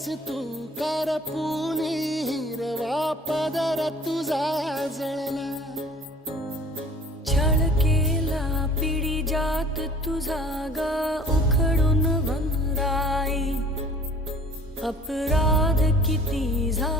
केस तू करपुनी हिरवा पदर तुझा जळला. छळ केला पिढी जात तुझा ग उखडून वनराई. अपराध किती झाला